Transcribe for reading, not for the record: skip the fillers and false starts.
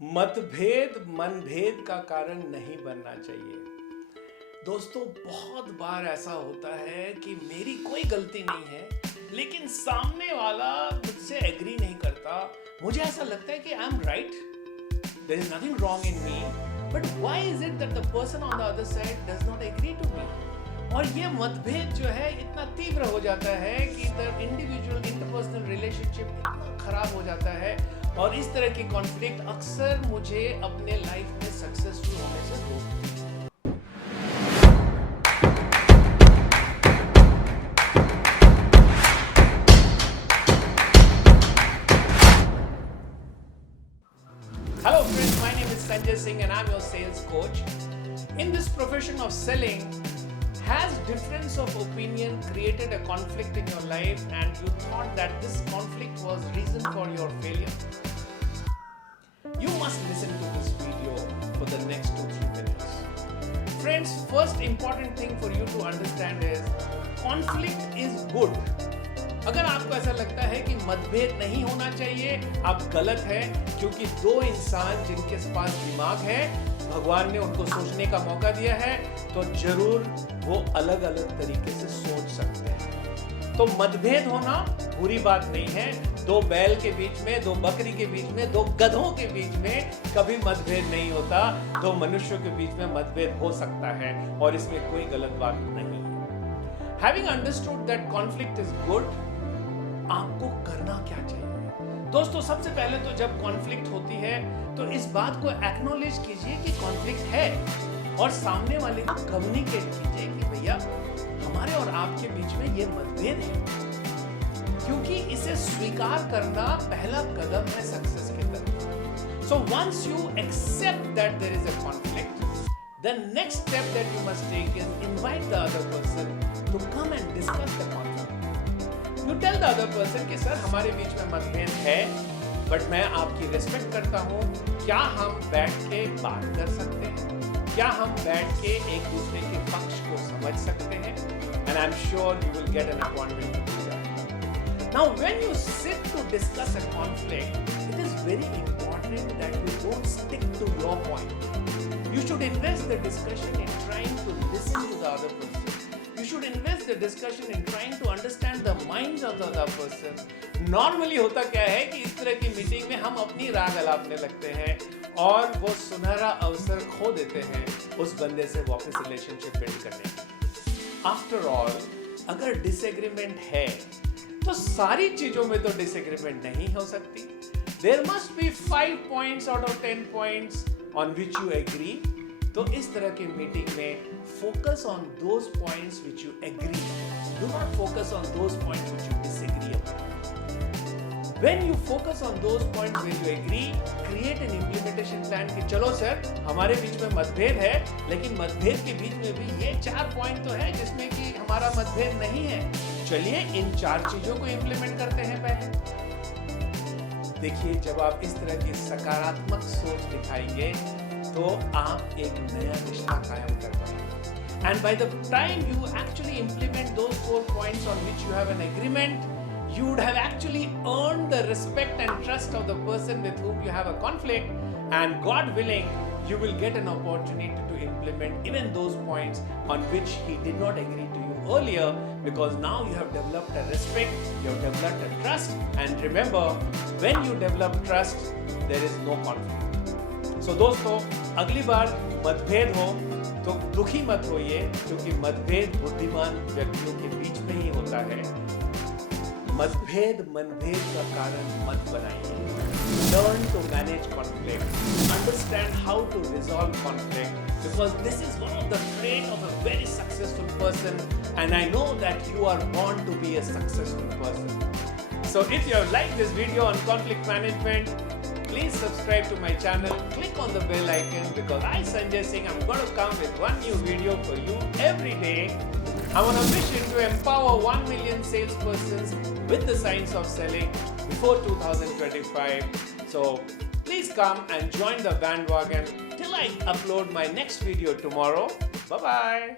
मतभेद मनभेद का कारण नहीं बनना चाहिए। दोस्तों, बहुत बार ऐसा होता है कि मेरी कोई गलती नहीं है, लेकिन सामने वाला मुझसे एग्री नहीं करता। मुझे ऐसा लगता है कि I am right, there is nothing wrong in me, but why is it that the person on the other side does not agree to me. और ये मतभेद जो है इतना तीव्र हो जाता है कि द इंडिविजुअल इंटरपर्सनल रिलेशनशिप इतना खराब हो जाता है, और इस तरह की कॉन्फ्लिक्ट अक्सर मुझे अपने लाइफ में सक्सेसफुल होने से रोकती है। Hello friends, my name is Sanjay Singh and I'm your sales coach. In this profession of selling, has difference of opinion created a conflict in your life and you thought that this conflict was reason for your failure? You must listen to this video for the next 2-3 minutes. Friends, first important thing for you to understand is conflict is good. अगर आपको ऐसा लगता है कि मतभेद नहीं होना चाहिए, आप गलत हैं, क्योंकि दो इंसान जिनके पास दिमाग है, भगवान ने उनको सोचने का मौका दिया है, तो जरूर वो अलग अलग तरीके से सोच सकते हैं। तो मतभेद होना बुरी बात नहीं है। दो बैल के बीच में, दो बकरी के बीच में, दो गधों के बीच में कभी मतभेद नहीं होता। दो मनुष्यों के बीच में मतभेद हो सकता है और इसमें कोई गलत बात नहीं है। Having understood that conflict is good, आपको करना क्या चाहिए? दोस्तों, सबसे पहले तो जब कॉन्फ्लिक्ट होती है तो इस बात को एक्नॉलेज कीजिए कि कॉन्फ्लिक्ट है, और सामने वाले को कम्युनिकेट कीजिए कि भैया हमारे और आपके बीच में ये मतभेद है, क्योंकि इसे स्वीकार करना पहला कदम है सक्सेस की तरफ। So once you accept that there is a conflict, the next step that you must take is invite the other person to come and discuss the conflict. You tell the other person कि sir हमारे बीच में मतभेद है, but मैं आपकी respect करता हूँ, क्या हम बैठ के बात कर सकते हैं? क्या हम बैठ के एक दूसरे के पक्ष को समझ सकते हैं? And I'm sure you will get an appointment to do that. Now, when you sit to discuss a conflict, it is very important that you don't stick to your point. You should invest the discussion in trying to listen to the other person. You should invest the discussion in trying to understand the minds of the other person. Normally होता क्या है कि इस तरह की meeting में हम अपनी राग अलापने लगते हैं और वो सुनहरा अवसर खो देते हैं उस बंदे से वापस रिलेशनशिप बिल्ड करने की। आफ्टर ऑल, अगर डिसएग्रीमेंट है तो सारी चीजों में तो डिसएग्रीमेंट नहीं हो सकती। There must be 5 points out of 10 points on which you agree. तो इस तरह की मीटिंग में focus on those points which you agree. Do not focus on those points which you disagree upon. When you focus on those points where you agree, create an implementation plan कि चलो sir, हमारे बीच में मतभेद है, लेकिन मतभेद के बीच में भी ये 4 पॉइंट तो है जिसमें कि हमारा मतभेद नहीं है। चलिए इन 4 चीजों को इम्प्लीमेंट करते हैं पहले। देखिए, जब आप इस तरह की सकारात्मक सोच दिखाएंगे तो आप एक नया रिश्ता कायम कर पाएंगे। And by the time you actually implement those 4 points on which you have an agreement, you would have actually earned the respect and trust of the person with whom you have a conflict, and God willing, you will get an opportunity to implement even those points on which he did not agree to you earlier, because now you have developed a respect, you have developed a trust, and remember, when you develop trust, there is no conflict. So दोस्तों, अगली बार मतभेद हो तो दुखी मत होइए, क्योंकि मतभेद बुद्धिमान व्यक्तियों के बीच में ही होता है। मतभेद मनभेद का कारण मत बनाइए। Learn to manage conflict. Understand how to resolve conflict, because this is one of the traits of a very successful person, and I know that you are born to be a successful person. So if you have liked this video on conflict management, please subscribe to my channel, click on the bell icon, because I, Sanjay Singh, I'm going to come with one new video for you every day. I'm on a mission to empower 1 million salespersons with the science of selling before 2025. So please come and join the bandwagon till I upload my next video tomorrow. Bye-bye.